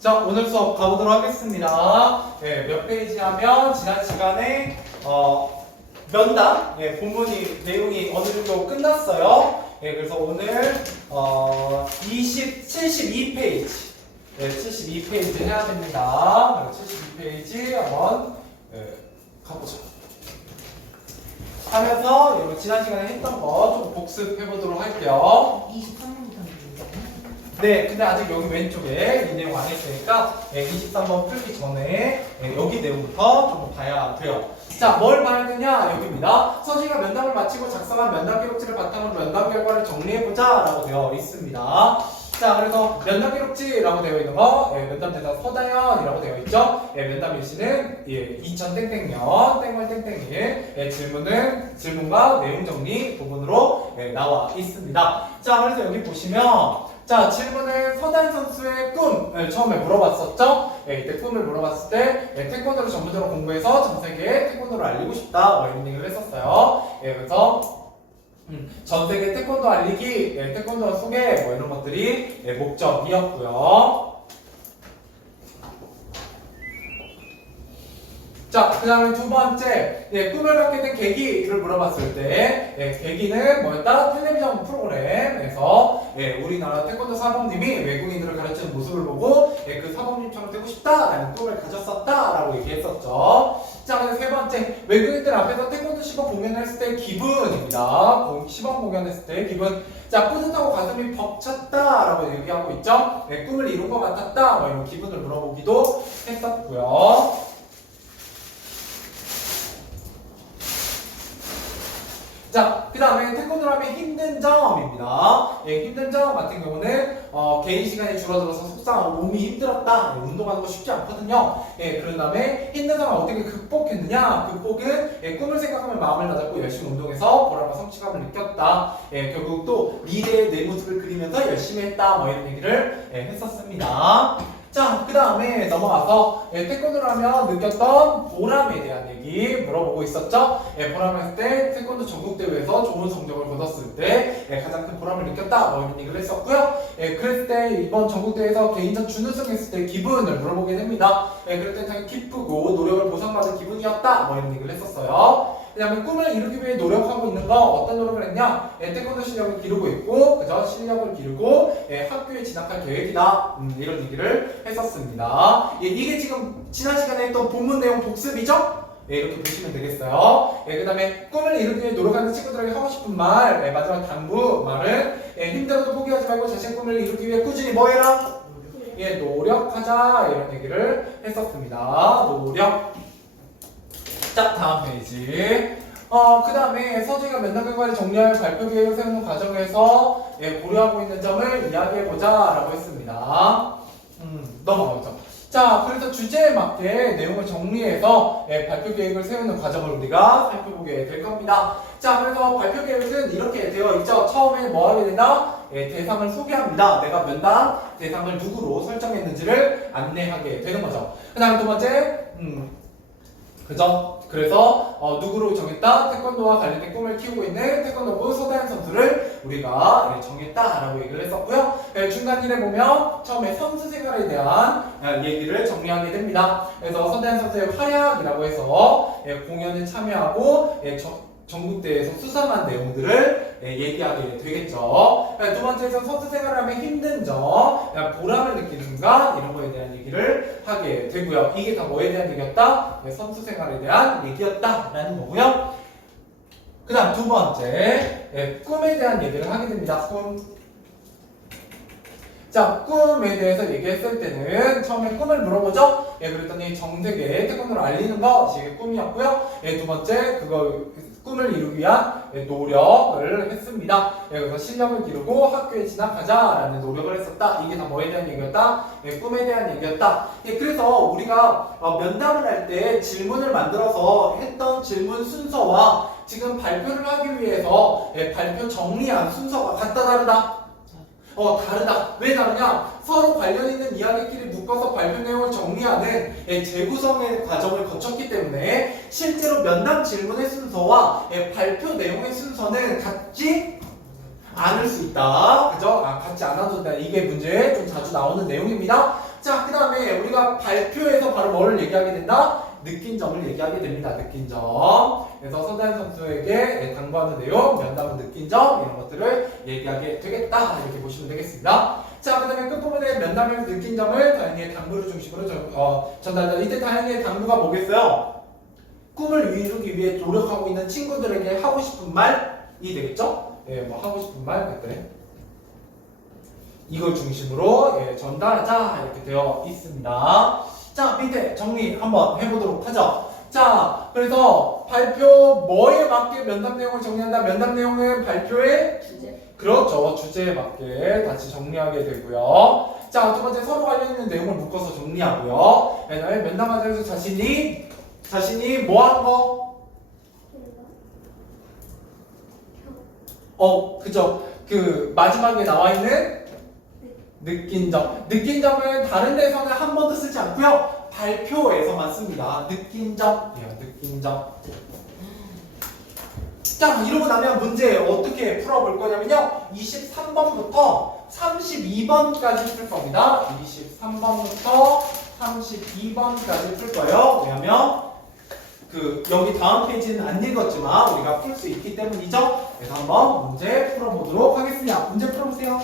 자, 오늘 수업 가보도록 하겠습니다. 몇 페이지 하면 지난 시간에 면담 본문이 내용이 어느 정도 끝났어요. 그래서 오늘 72페이지 72페이지 해야 됩니다. 72페이지 한번 가보죠. 하면서 여러분 지난 시간에 했던 거 좀 복습해 보도록 할게요. 23번부터 네, 근데 아직 여기 왼쪽에 이 내용 안 했으니까 23번 풀기 전에 여기 내용부터 좀 봐야 돼요. 자, 뭘 봐야 되냐? 여기입니다. 서지가 면담을 마치고 작성한 면담 기록지를 바탕으로 면담 결과를 정리해보자 라고 되어 있습니다. 자, 그래서 면담 기록지라고 되어 있는 거, 면담 대사 서다연이라고 되어 있죠. 면담 일시는 2000땡땡년 땡월 땡땡일, 질문과 내용 정리 부분으로 나와 있습니다. 자, 그래서 여기 보시면 자, 질문은 서다현 선수의 꿈을 처음에 물어봤었죠. 이때 꿈을 물어봤을 때 태권도를 전문적으로 공부해서 전 세계에 태권도를 알리고 싶다 이런 얘기를 했었어요. 그래서 전 세계 태권도 알리기, 태권도 소개 이런 것들이 목적이었고요. 자, 그 다음에 두 번째, 꿈을 갖게 된 계기를 물어봤을 때, 계기는 뭐였다? 텔레비전 프로그램에서, 우리나라 태권도 사범님이 외국인들을 가르치는 모습을 보고, 그 사범님처럼 되고 싶다라는 꿈을 가졌었다라고 얘기했었죠. 자, 그래서 세 번째, 외국인들 앞에서 태권도 시범 공연을 했을 때 기분입니다. 시범 공연했을 때 기분. 자, 뿌듯하고 가슴이 벅찼다라고 얘기하고 있죠. 꿈을 이룬 것 같았다, 이런 기분을 물어보기도 했었고요. 자, 그 다음에 태권도를 하면 힘든 점입니다. 힘든 점 같은 경우는 개인 시간이 줄어들어서 속상하고 몸이 힘들었다. 운동하는 거 쉽지 않거든요. 그런 다음에 힘든 상황을 어떻게 극복했느냐? 극복은 꿈을 생각하면 마음을 다잡고 열심히 운동해서 보람과 성취감을 느꼈다. 결국 또 미래의 내 모습을 그리면서 열심히 했다. 이런 얘기를 했었습니다. 자, 그 다음에 넘어가서 태권도를 하면 느꼈던 보람에 대한 얘기 물어보고 있었죠. 보람을 했을 때 태권도 전국대회에서 좋은 성적을 거뒀을 때 가장 큰 보람을 느꼈다 이런 얘기를 했었고요. 그랬을 때 이번 전국대회에서 개인전 준우승했을 때 기분을 물어보게 됩니다. 그럴 때 당연히 기쁘고 노력을 보상받은 기분이었다 이런 얘기를 했었어요. 그 다음에 꿈을 이루기 위해 노력하고 있는 거 어떤 노력을 했냐? 태권도 실력을 기르고 있고 그죠? 실력을 기르고 학교에 진학할 계획이다 이런 얘기를 했었습니다. 이게 지금 지난 시간에 했던 본문 내용 복습이죠? 이렇게 보시면 되겠어요. 그 다음에 꿈을 이루기 위해 노력하는 친구들에게 하고 싶은 말 마지막 당부 말은 힘들어도 포기하지 말고 자신의 꿈을 이루기 위해 꾸준히 뭐 해라? 노력하자 이런 얘기를 했었습니다. 노력. 자, 다음 페이지. 그 다음에 서준이가 면담 결과를 정리할 발표 계획을 세우는 과정에서 고려하고 있는 점을 이야기해보자 라고 했습니다. 넘어가죠. 자, 그래서 주제에 맞게 내용을 정리해서 발표 계획을 세우는 과정을 우리가 살펴보게 될 겁니다. 자, 그래서 발표 계획은 이렇게 되어 있죠. 처음에 뭐 하게 된다? 대상을 소개합니다. 내가 면담 대상을 누구로 설정했는지를 안내하게 되는 거죠. 그 다음 두 번째, 그죠? 그래서 누구로 정했다? 태권도와 관련된 꿈을 키우고 있는 태권도부 서다현 선수를 우리가 정했다라고 얘기를 했었고요. 중간일에 보면 처음에 선수 생활에 대한 얘기를 정리하게 됩니다. 그래서 서다현 선수의 활약이라고 해서 공연에 참여하고 전국대회에서 수상한 내용들을 얘기하게 되겠죠. 두 번째에서 선수 생활을 하면 힘든 점, 보람을 느끼는 순간 이런 거에 대한 얘기를 하게 되고요. 이게 다 뭐에 대한 얘기였다? 선수 생활에 대한 얘기였다라는 거고요. 그 다음 두 번째, 꿈에 대한 얘기를 하게 됩니다. 꿈. 자, 꿈에 대해서 얘기했을 때는 처음에 꿈을 물어보죠. 그랬더니 전 세계에 태권도를 알리는 것이 꿈이었고요. 두 번째, 꿈을 이루기 위한 노력을 했습니다. 그래서 실력을 기르고 학교에 진학하자라는 노력을 했었다. 이게 다 뭐에 대한 얘기였다? 꿈에 대한 얘기였다. 그래서 우리가 면담을 할 때 질문을 만들어서 했던 질문 순서와 지금 발표를 하기 위해서 발표 정리한 순서가 같다 다르다? 다르다. 왜 다르냐? 서로 관련 있는 이야기끼리 묶어서 발표 내용을 정리하는 재구성의 과정을 거쳤기 때문에 실제로 면담 질문의 순서와 발표 내용의 순서는 같지 않을 수 있다. 그죠? 같지 않아도 된다. 이게 문제에 좀 자주 나오는 내용입니다. 자, 그 다음에 우리가 발표에서 바로 뭘 얘기하게 된다? 느낀 점을 얘기하게 됩니다. 느낀 점. 그래서 서다현 선수에게 당부하는 내용, 면담은 느낀 점 이런 것들을 얘기하게 되겠다. 이렇게 보시면 되겠습니다. 자, 그 다음에 끝부분에 면담에서 느낀 점을 다행히의 당부를 중심으로 전달한다. 이때 다행히의 당부가 뭐겠어요? 꿈을 이루기 위해 노력하고 있는 친구들에게 하고 싶은 말이 되겠죠? 예, 뭐 하고 싶은 말 그때 이걸 중심으로 예, 전달하자 이렇게 되어 있습니다. 자, 밑에 정리 한번 해보도록 하죠. 자, 그래서 발표 뭐에 맞게 면담 내용을 정리한다. 면담 내용은 발표의 주제. 그렇죠. 주제에 맞게 다시 정리하게 되고요. 자, 두 번째 서로 관련 있는 내용을 묶어서 정리하고요. 그다음에 면담 과정에서 자신이 뭐 하는 거? 그죠. 그 마지막에 나와 있는 느낀 점. 느낀 점은 다른 데서는 한 번도 쓰지 않고요. 발표에서만 씁니다. 느낀 점. 예, 느낀 점. 자, 이러고 나면 문제 어떻게 풀어볼 거냐면요. 23번부터 32번까지 풀 겁니다. 23번부터 32번까지 풀 거예요. 왜냐면 여기 다음 페이지는 안 읽었지만 우리가 풀 수 있기 때문이죠. 그래서 한번 문제 풀어보도록 하겠습니다. 문제 풀어보세요.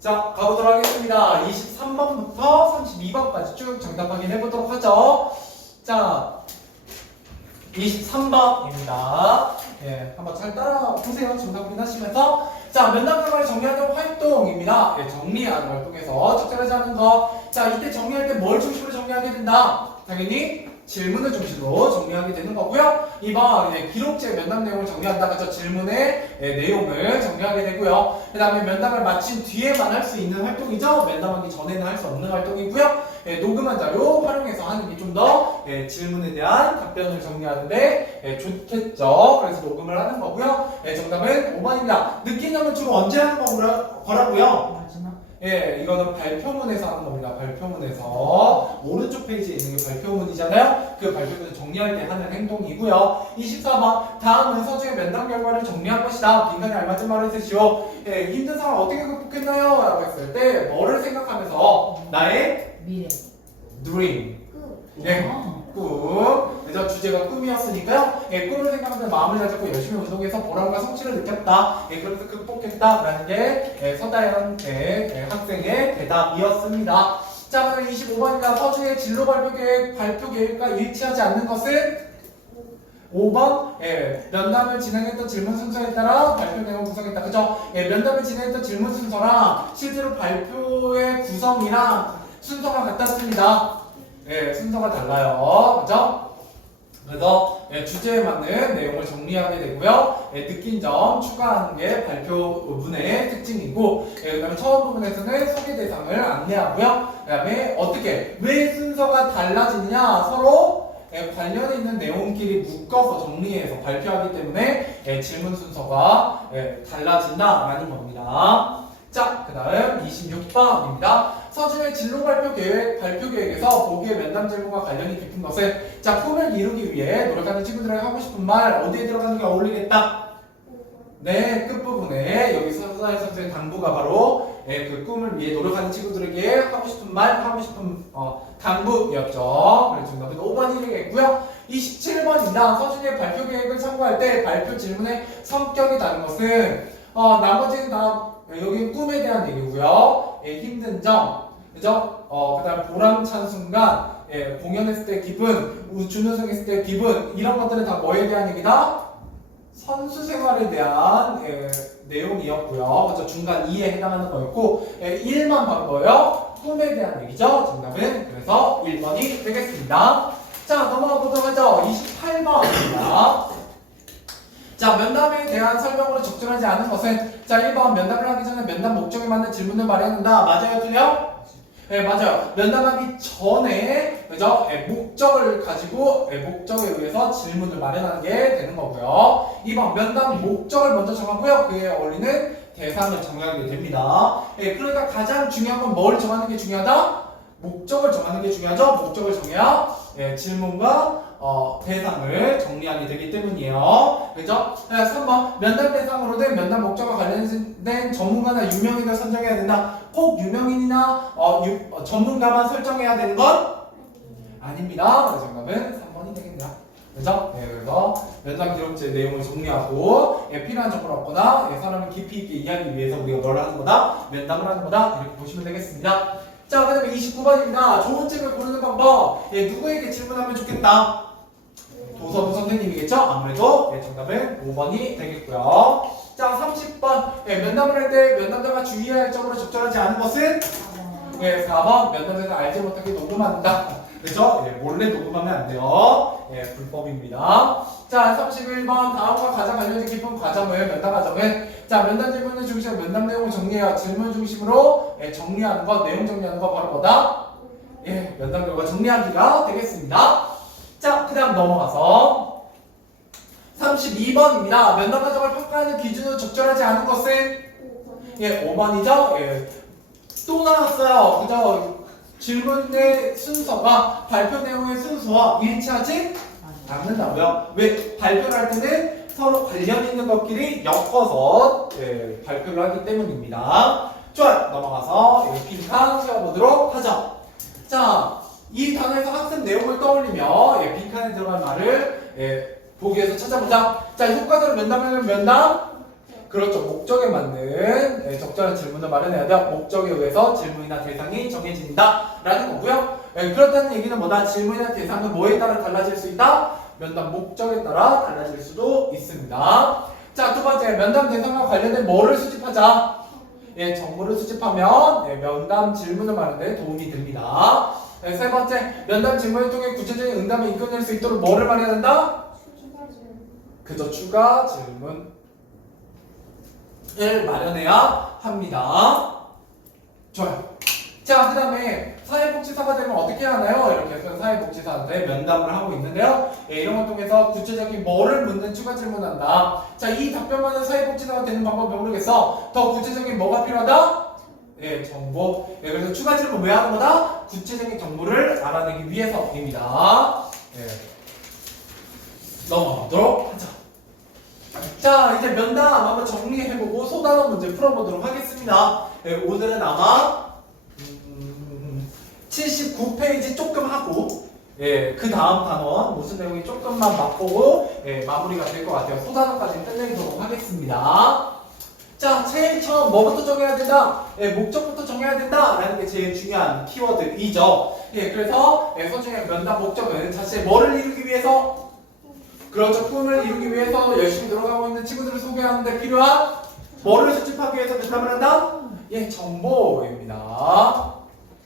자, 가보도록 하겠습니다. 23번부터 32번까지 쭉 정답 확인해 보도록 하죠. 자, 23번입니다. 예, 한번 잘 따라 보세요. 정답 확인하시면서. 자, 면담 결과를 정리하는 활동입니다. 예, 정리하는 활동에서 적절하지 않은 거. 자, 이때 정리할 때 뭘 중심으로 정리하게 된다? 당연히 질문을 중심으로 정리하게 되는 거고요. 2번 기록제 면담 내용을 정리한다. 그죠? 질문의 내용을 정리하게 되고요. 그 다음에 면담을 마친 뒤에만 할 수 있는 활동이죠. 면담하기 전에는 할 수 없는 활동이고요. 녹음한 자료 활용해서 하는 게 좀 더 질문에 대한 답변을 정리하는데 좋겠죠. 그래서 녹음을 하는 거고요. 정답은 5번입니다. 느낀 점은 주로 언제 하는 거라고요? 예, 이거는 발표문에서 하는 겁니다. 발표문에서 오른쪽 페이지에 있는 게 발표문이잖아요. 그 발표문을 정리할 때 하는 행동이고요. 24번 다음은 서주의 면담 결과를 정리할 것이다. 빈칸에 알맞은 말을 쓰시오. 예, 힘든 상황을 어떻게 극복했나요? 라고 했을 때 뭐를 생각하면서 나의 미래. dream 예, 꿈. 그래서 주제가 꿈이었으니까요. 예, 꿈을 생각하면서 마음을 다잡고 열심히 운동해서 보람과 성취를 느꼈다. 예, 그래서 극복했다라는 게 서다현 학생의 대답이었습니다. 자, 그럼 25번입니다. 서주의 진로 발표 계획과 일치하지 않는 것은 5번, 면담을 진행했던 질문 순서에 따라 발표 내용을 구성했다. 그죠? 면담을 진행했던 질문 순서랑 실제로 발표의 구성이랑 순서가 같았습니다. 순서가 달라요. 그죠? 그래서 주제에 맞는 내용을 정리하게 되고요. 느낀 점 추가하는 게 발표문의 특징이고, 그 다음에 처음 부분에서는 소개 대상을 안내하고요. 그 다음에 어떻게, 왜 순서가 달라지느냐, 서로 관련이 있는 내용끼리 묶어서 정리해서 발표하기 때문에 질문 순서가 달라진다라는 겁니다. 자, 그 다음 26번입니다. 서준의 진로 발표 계획에서 보기의 면담 질문과 관련이 깊은 것은 자, 꿈을 이루기 위해 노력하는 친구들에게 하고 싶은 말 어디에 들어가는 게 어울리겠다? 네, 끝부분에 여기 서다현 선수의 당부가 바로 그 꿈을 위해 노력하는 친구들에게 하고 싶은 말, 하고 싶은 당부였죠. 그래서 정답은 5번이 되겠고요. 27번입니다. 서준의 발표 계획을 참고할 때 발표 질문의 성격이 다른 것은 나머지는 다 여기 꿈에 대한 얘기고요. 힘든 점, 그죠? 그 다음 보람찬 순간, 공연했을 때 기분, 준우승했을 때 기분, 이런 것들은 다 뭐에 대한 얘기다? 선수 생활에 대한 내용이었고요. 그죠? 중간 2에 해당하는 거였고, 1만 바로 뭐예요? 꿈에 대한 얘기죠. 정답은 그래서 1번이 되겠습니다. 자, 넘어가 보도록 하죠. 28번입니다. 자, 면담에 대한 설명으로 적절하지 않은 것은 자, 1번 면담을 하기 전에 면담 목적에 맞는 질문을 마련한다. 맞아요, 틀려? 네, 맞아요. 면담하기 전에 그죠? 목적을 가지고 목적에 의해서 질문을 마련하는 게 되는 거고요. 2번 면담 목적을 먼저 정하고요. 그에 어울리는 대상을 정하게 됩니다. 그러니까 가장 중요한 건 뭘 정하는 게 중요하다? 목적을 정하는 게 중요하죠. 목적을 정해야 질문과 대상을 정리하게 되기 때문이에요. 그죠? 3번 면담 대상으로 된 면담 목적과 관련된 전문가나 유명인을 선정해야 된다. 꼭 유명인이나 전문가만 설정해야 되는 건 아닙니다. 그래서 정답은 3번이 되겠습니다. 그죠? 예, 그래서 면담 기록지의 내용을 정리하고 필요한 정보를 얻거나 사람을 깊이 있게 이해하기 위해서 우리가 뭘 하는 거다? 면담을 하는 거다. 이렇게 보시면 되겠습니다. 자, 그 다음에 29번입니다. 좋은 책을 고르는 방법. 누구에게 질문하면 좋겠다? 도서부 선생님이겠죠? 아무래도 정답은 5번이 되겠고요. 자, 30번. 면담을 할 때 면담자가 주의해야 할 점으로 적절하지 않은 것은? 4번. 면담자가 알지 못하게 녹음한다. 그죠? 몰래 녹음하면 안 돼요. 불법입니다. 자, 31번. 다음과 가장 관련이 깊은 과정을, 면담 과정은, 자, 면담 질문을 중심으로 면담 내용을 정리해요. 질문 중심으로 정리하는 것, 내용 정리하는 거 바로 뭐다? 면담 결과 정리하기가 되겠습니다. 자, 그 다음 넘어가서 32번입니다. 면담 과정을 평가하는 기준으로 적절하지 않은 것은? 5번이죠? 또 나왔어요. 그죠? 질문의 순서가 발표 내용의 순서와 일치하지 않는다고요. 왜? 발표를 할 때는 서로 관련 있는 것끼리 엮어서 발표를 하기 때문입니다. 좋아요. 넘어가서 빈칸 채워보도록 하죠. 자, 이 단어에서 학습 내용을 떠올리며 빈칸에 들어갈 말을 보기 위해서 찾아보자. 자, 효과적으로 면담하는 면담. 그렇죠. 목적에 맞는 적절한 질문을 마련해야 돼요. 목적에 의해서 질문이나 대상이 정해진다 라는 거고요. 그렇다는 얘기는 뭐다? 질문이나 대상은 뭐에 따라 달라질 수 있다? 면담 목적에 따라 달라질 수도 있습니다. 자, 두 번째, 면담 대상과 관련된 뭐를 수집하자? 정보를 수집하면 면담 질문을 마련에 도움이 됩니다. 세 번째, 면담 질문을 통해 구체적인 응답을 이끌어낼 수 있도록 뭐를 마련해야 한다? 그저 추가 질문을 마련해야 합니다. 좋아요. 자, 그 다음에 사회복지사가 되면 어떻게 하나요? 이렇게 해서 사회복지사한테 면담을 하고 있는데요. 이런 걸 통해서 구체적인 뭐를 묻는 추가 질문한다. 자, 이 답변만은 사회복지사가 되는 방법을 모르겠어. 더 구체적인 뭐가 필요하다? 정보. 그래서 추가 질문 왜 하는 거다? 구체적인 정보를 알아내기 위해서입니다. 넘어가도록 하죠. 자, 이제 면담 한번 정리해보고 소단원 문제 풀어보도록 하겠습니다. 오늘은 아마 79페이지 조금 하고 그 다음 단원 무슨 내용이 조금만 맛보고 마무리가 될 것 같아요. 소단원까지 끝내도록 하겠습니다. 자, 제일 처음 뭐부터 정해야 된다? 목적부터 정해야 된다 라는 게 제일 중요한 키워드이죠. 그래서 소중한 면담 목적은 자신의 뭐를 이루기 위해서? 그렇죠. 꿈을 이루기 위해서 열심히 노력하고 있는 친구들을 소개하는데 필요한 뭐를 수집하기 위해서 면담을 한다? 정보입니다.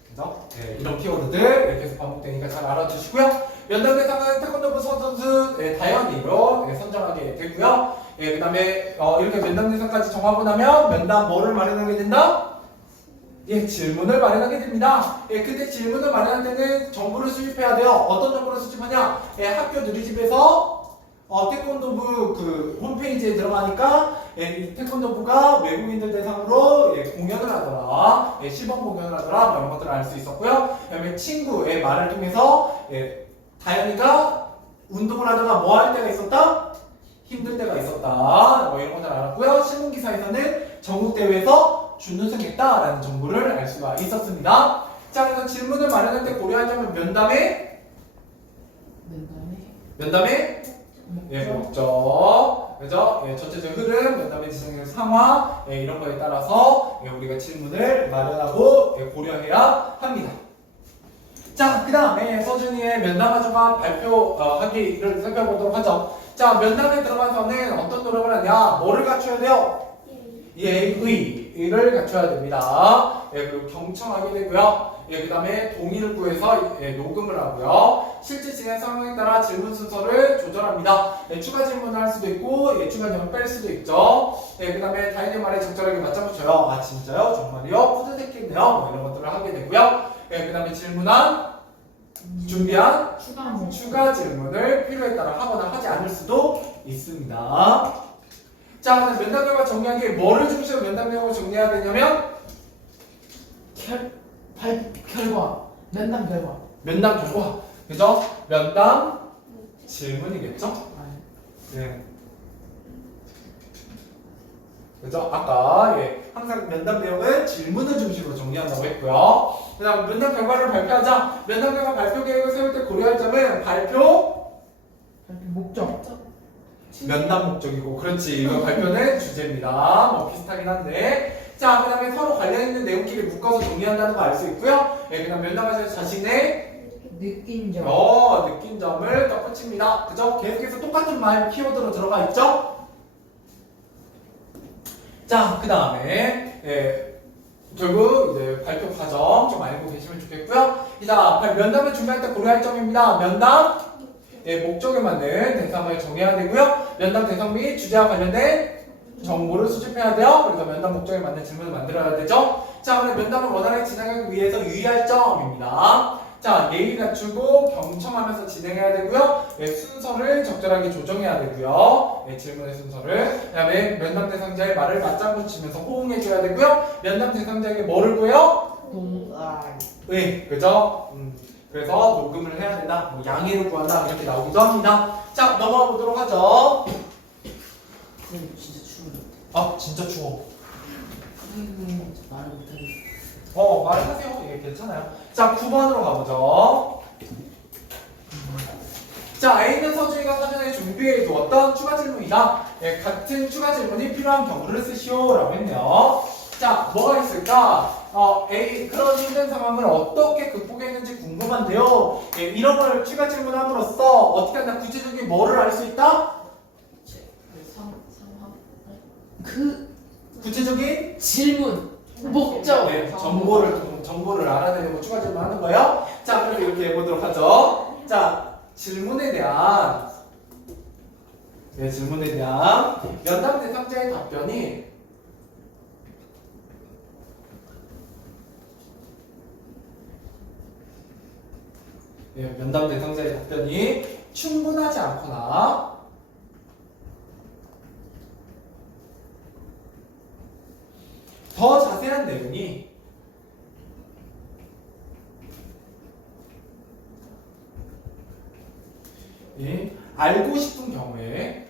그래서 이런 키워드들 이렇게 해서 반복되니까 잘 알아두시고요. 면담 대상은 태권도부 선수 다현이로 선정하게 되고요. 그 다음에 이렇게 면담 대상까지 정하고 나면 면담 뭐를 마련하게 된다? 질문을 마련하게 됩니다. 근데 질문을 마련할 때는 정보를 수집해야 돼요. 어떤 정보를 수집하냐? 학교 누리집에서 태권도부 그 홈페이지에 들어가니까 태권도부가 외국인들 대상으로 공연을 하더라, 시범 공연을 하더라, 뭐 이런 것들을 알 수 있었고요. 그다음에 친구의 말을 통해서 다현이가 운동을 하다가 뭐 할 때가 있었다? 힘들 때가 있었다, 뭐 이런 것들을 알았고요. 신문기사에서는 전국대회에서 준우승했다라는 정보를 알 수가 있었습니다. 자, 그래서 질문을 마련할 때 고려할 점은 면담의 목적, 그죠? 전체적 흐름, 면담의 진행 상황, 이런 거에 따라서 우리가 질문을 마련하고 고려해야 합니다. 자, 그 다음에 서준이의 면담 과정과 발표하기를 살펴보도록 하죠. 자, 면담에 들어가서는 어떤 노력을 하냐? 뭐를 갖춰야 돼요? 의의를 갖춰야 됩니다. 그리고 경청하게 되고요. 그 다음에 동의를 구해서 녹음을 하고요. 실제 진행 상황에 따라 질문 순서를 조절합니다. 추가 질문을 할 수도 있고 추가 질문을 뺄 수도 있죠. 그 다음에 다인의 말에 적절하게 맞춰붙여요. 아, 진짜요? 정말요? 뿌듯했겠네요. 뭐 이런 것들을 하게 되고요. 그 다음에 준비한 추가 질문을 필요에 따라 하거나 하지 않을 수도 있습니다. 자, 면담 결과 정리한 게 뭐를 중심으로 면담 내용을 정리해야 되냐면 면담 결과. 그죠? 면담 질문이겠죠? 그죠? 아까 항상 면담 내용은 질문을 중심으로 정리한다고 했고요. 그다음 면담 결과를 발표하자. 면담 결과 발표 계획을 세울 때 고려할 점은 발표 목적. 면담 목적이고, 그렇지. 이거 발표는 주제입니다. 뭐 비슷하긴 한데. 자, 그 다음에 서로 관련 있는 내용끼리 묶어서 정리한다는 거 알 수 있고요. 그 다음 면담하셔서 자신의 느낀 점. 느낀 점을 덧붙입니다. 그죠? 계속해서 똑같은 말 키워드로 들어가 있죠? 자, 그 다음에 결국 이제 발표 과정 좀 알고 계시면 좋겠고요. 자, 면담을 준비할 때 고려할 점입니다. 면담 목적에 맞는 대상을 정해야 되고요. 면담 대상 및 주제와 관련된 정보를 수집해야 돼요. 그래서 면담 목적에 맞는 질문을 만들어야 되죠. 자, 그럼 면담을 원활하게 진행하기 위해서 유의할 점입니다. 자, 예의 갖추고 경청하면서 진행해야 되고요. 순서를 적절하게 조정해야 되고요. 질문의 순서를. 그 다음에 면담 대상자의 말을 맞장구 치면서 호응해줘야 되고요. 면담 대상자에게 뭐를 구해요? 동안. 네, 그죠? 그래서 녹음을 해야 된다, 뭐 양해를 구한다 이렇게 나오기도 합니다. 자, 넘어가 보도록 하죠. 진짜 추운데. 아, 진짜 추워. 말을 못하겠어. 말하세요. 예, 괜찮아요. 자, 9번으로 가보죠. 자, A는 서준이가 사전에 준비해 두었던 추가 질문이다. 같은 추가 질문이 필요한 경우를 쓰시오 라고 했네요. 자, 뭐가 있을까? A, 그런 힘든 상황을 어떻게 극복했는지 궁금한데요. 이런 걸 추가 질문함으로써 어떻게 한다? 구체적인 뭐를 알 수 있다? 구체적인 질문. 목적. 정보를 알아내려고 추가 질문하는 거예요. 자, 그럼 이렇게 해보도록 하죠. 자, 질문에 대한 면담 대상자의 답변이 면담 대상자의 답변이 충분하지 않거나 더 자세한 내용이 알고 싶은 경우에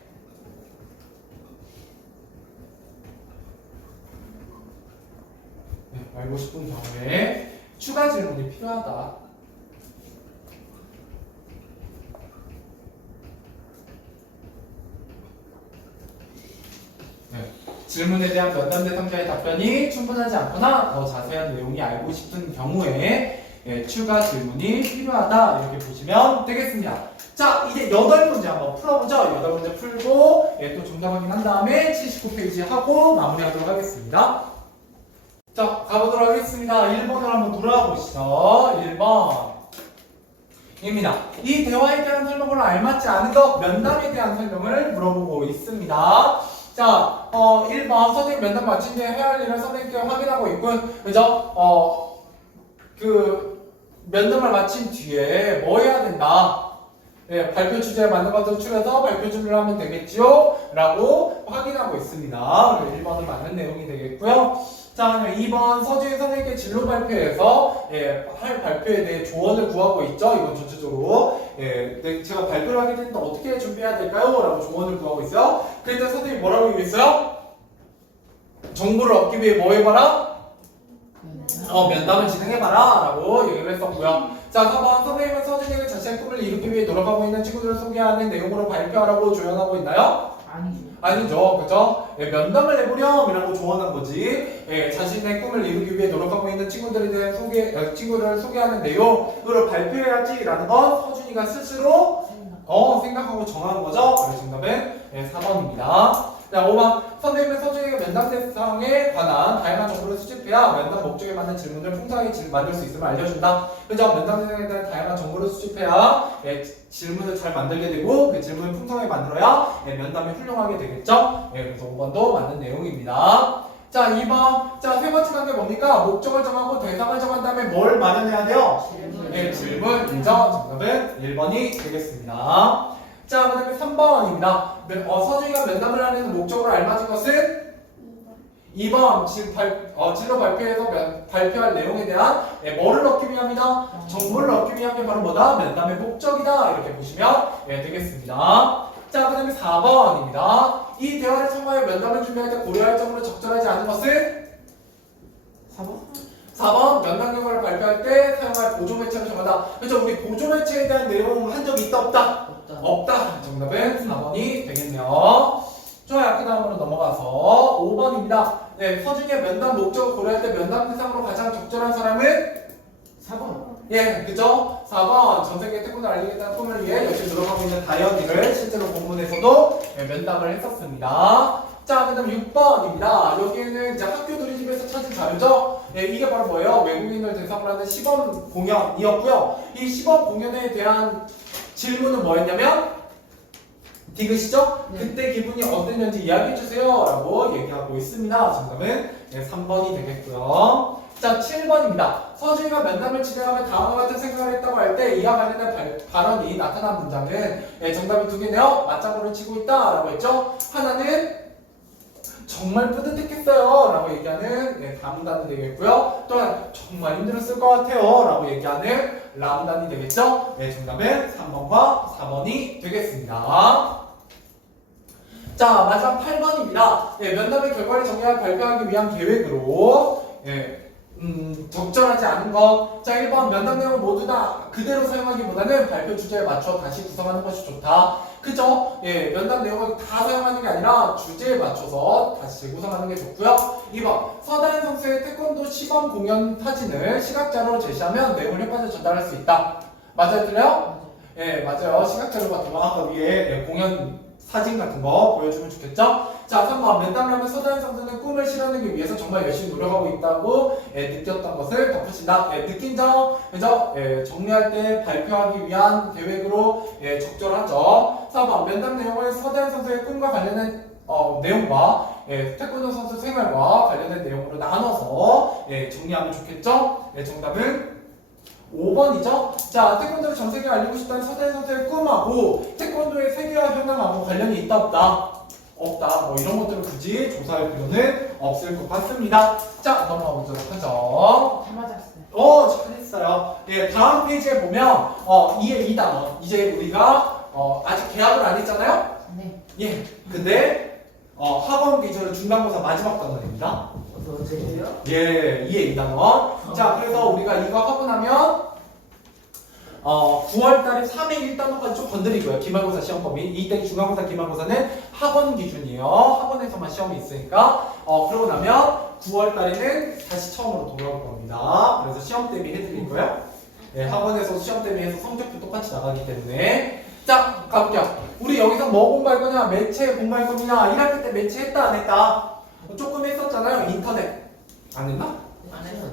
추가 질문이 필요하다. 질문에 대한 면담 대상자의 답변이 충분하지 않거나 더 자세한 내용이 알고 싶은 경우에 추가 질문이 필요하다 이렇게 보시면 되겠습니다. 자, 이제 8문제 한번 풀어보죠. 8문제 풀고 또 정답 확인한 다음에 79페이지 하고 마무리하도록 하겠습니다. 자, 가보도록 하겠습니다. 1번을 한번 돌아보시죠. 1번 입니다. 이 대화에 대한 설명으로 알맞지 않은 것, 면담에 대한 설명을 물어보고 있습니다. 자, 1번 선생님 면담 마친 뒤에 해야 할 일을 선생님께 확인하고 있군. 그죠? 그 면담을 마친 뒤에 뭐 해야 된다? 발표 주제에 맞는 것들을 추려서 발표 준비를 하면 되겠지요? 라고 확인하고 있습니다. 1번은 맞는 내용이 되겠고요. 자, 2번 서주인 선생님께 진로 발표에서 할 발표에 대해 조언을 구하고 있죠. 이건 전체적으로 제가 발표를 하게 되는데 어떻게 준비해야 될까요? 라고 조언을 구하고 있어요. 그랬더니 선생님이 뭐라고 얘기했어요? 정보를 얻기 위해 뭐 해봐라? 면담을 진행해봐라 라고 얘기를 했었고요. 자, 4번 선생님은 서준이가 자신의 꿈을 이루기 위해 노력하고 있는 친구들을 소개하는 내용으로 발표하라고 조언하고 있나요? 아니죠. 그죠? 면담을 해보렴이라고 조언한 거지. 자신의 꿈을 이루기 위해 노력하고 있는 친구들에 대한 친구를 소개하는 내용으로 발표해야지라는 건 서준이가 스스로 생각하고 정한 거죠. 그래서 정답은 4번입니다. 자, 5번 선생님은 서준이가 면담 대상에 관한 다양한 정보를 수집해야 면담 목적에 맞는 질문을 풍성하게 만들 수 있음을 알려준다. 그죠? 면담 대상에 대한 다양한 정보를 수집해야 질문을 잘 만들게 되고 그 질문을 풍성하게 만들어야 면담이 훌륭하게 되겠죠? 그래서 5번도 맞는 내용입니다. 자, 2번. 자, 세 번째 단계 뭡니까? 목적을 정하고 대상을 정한 다음에 뭘 마련해야 돼요? 질문. 인정. 정답은 1번이 되겠습니다. 자, 그 다음에 3번입니다. 서준이가 면담을 하는 목적으로 알맞은 것은 2번 진로 발표에서 발표할 내용에 대한 뭐를 얻기 위함이다? 정보를 얻기 위한 게 바로 뭐다? 면담의 목적이다. 이렇게 보시면 되겠습니다. 자, 자, 그 다음에 4번입니다. 이 대화를 참고하여 면담을 준비할 때 고려할 점으로 적절하지 않은 것은 4번? 4번 면담 결과를 발표할 때 사용할 보조 매체를 정하다. 그렇죠? 우리 보조 매체에 대한 내용 한 적이 있다 없다? 없다. 없다. 정답은 4번이 되겠네요. 좋아요. 그 다음으로 넘어가서 5번입니다. 네, 서준이의 면담 목적을 고려할 때 면담 대상으로 가장 적절한 사람은 4번. 예, 그죠? 4번 전 세계 태권도 알리겠다는 꿈을 위해 열심히 노력하고 있는 다현이를 실제로 본문에서도 면담을 했었습니다. 자, 그 다음 6번입니다. 여기에는 이제 학교 누리집에서 찾은 자료죠? 예, 이게 바로 뭐예요? 외국인을 대상으로 하는 시범 공연이었고요. 이 시범 공연에 대한 질문은 뭐였냐면 디귿이죠? 네. 그때 기분이 어땠는지 이야기해주세요 라고 얘기하고 있습니다. 정답은 3번이 되겠고요. 자, 7번입니다. 서준이가 면담을 진행하며 다음과 같은 생각을 했다고 할 때 이와 관련된 발언이 나타난 문장은 정답이 두 개네요. 맞장구를 치고 있다 라고 했죠. 하나는 정말 뿌듯했겠어요 라고 얘기하는 다음단이 되겠고요. 또한 정말 힘들었을 것 같아요 라고 얘기하는 라음단이 되겠죠. 정답은 3번과 4번이 되겠습니다. 자, 마지막 8번입니다. 면담의 결과를 정리하여 발표하기 위한 계획으로 적절하지 않은 것. 자, 1번 면담 내용을 모두 다 그대로 사용하기보다는 발표 주제에 맞춰 다시 구성하는 것이 좋다. 그죠? 면담 내용을 다 사용하는 게 아니라 주제에 맞춰서 다시 재구성하는 게 좋고요. 2번 서다현 선수의 태권도 시범 공연 사진을 시각자료로 제시하면 내용을 효과적으로 전달할 수 있다. 맞아요? 틀려요? 맞아요. 시각자료 같은 거 아까 위에 공연 사진 같은 거 보여주면 좋겠죠? 자, 3번 면담을 하면 서다현 선수는 꿈을 실현하기 위해서 정말 열심히 노력하고 있다고 느꼈던 것을 덧붙인다. 느낀 점, 그죠? 정리할 때 발표하기 위한 계획으로 적절하죠. 4번 면담 내용을 서다현 선수의 꿈과 관련된 내용과 태권도 선수 생활과 관련된 내용으로 나눠서 정리하면 좋겠죠? 정답은 5번이죠? 자, 태권도를 전 세계에 알리고 싶다는 서다현 선수의 꿈하고 태권도의 세계화 현황하고 관련이 있다 없다? 없다. 뭐 이런 것들을 굳이 조사할 필요는 없을 것 같습니다. 자, 넘어가 보도록 하죠. 다 맞았어요. 잘했어요. 다음 페이지에 보면 2의 2단원 이제 우리가 아직 계약을 안 했잖아요? 네. 근데 학원 기준으로 중간고사 마지막 단원입니다. 언제예요? 2의 2단원. 자, 그래서 우리가 이거 하고 나면 9월달에 3회 1단원까지 좀 건드리고요. 기말고사 시험 범위. 이때 중간고사 기말고사는 학원 기준이에요. 학원에서만 시험이 있으니까. 그러고 나면 9월달에는 다시 처음으로 돌아올 겁니다. 그래서 시험 대비 해드릴 거예요. 학원에서 시험 대비해서 성적도 똑같이 나가기 때문에. 자, 가볼게요. 우리 여기서 뭐 공부할 거냐? 매체 공부할 거냐? 1학기 때 매체 했다 안 했다? 조금 했었잖아요. 인터넷. 안 했나? 안 해서.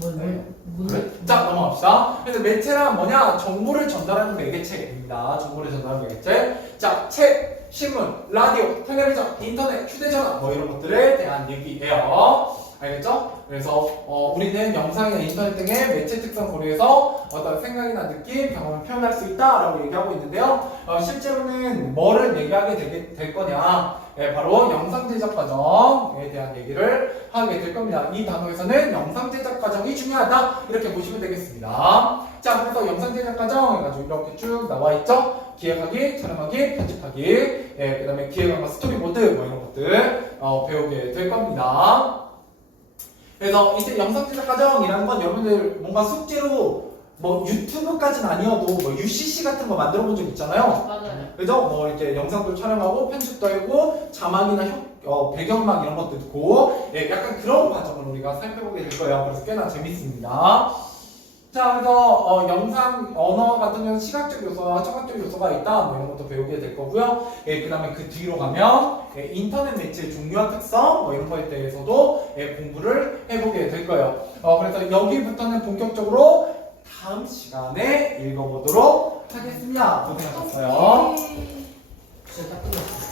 그래? 자, 넘어갑시다. 그래서 매체란 뭐냐? 정보를 전달하는 매개체입니다. 정보를 전달하는 매개체. 자, 책, 신문, 라디오, 텔레비전, 인터넷, 휴대전화 뭐 이런 것들에 대한 얘기예요. 알겠죠? 그래서 우리는 영상이나 인터넷 등의 매체 특성 고려해서 어떤 생각이나 느낌, 경험을 표현할 수 있다라고 얘기하고 있는데요. 실제로는 뭐를 얘기하게 될 거냐? 바로 영상 제작 과정에 대한 얘기를 하게 될 겁니다. 이 단어에서는 영상 제작 과정이 중요하다 이렇게 보시면 되겠습니다. 자, 그래서 영상 제작 과정 해가지고 이렇게 쭉 나와 있죠. 기획하기, 촬영하기, 편집하기, 그 다음에 기획안과 스토리보드 뭐 이런 것들 배우게 될 겁니다. 그래서 이때 영상 제작 과정이라는 건 여러분들 뭔가 숙제로 뭐 유튜브까지는 아니어도 뭐 UCC 같은 거 만들어 본 적 있잖아요. 맞아요. 그죠? 뭐 이렇게 영상도 촬영하고 편집도 하고 자막이나 배경막 이런 것도 있고 약간 그런 과정을 우리가 살펴보게 될 거예요. 그래서 꽤나 재밌습니다. 자, 그래서 영상 언어 같은 경우는 시각적 요소와 청각적 요소가 있다 뭐 이런 것도 배우게 될 거고요. 그 다음에 그 뒤로 가면 인터넷 매체의 종류와 특성 뭐 이런 거에 대해서도 공부를 해보게 될 거예요. 그래서 여기부터는 본격적으로 다음 시간에 읽어보도록 하겠습니다. 고생하셨어요. 진짜 딱 끝났어.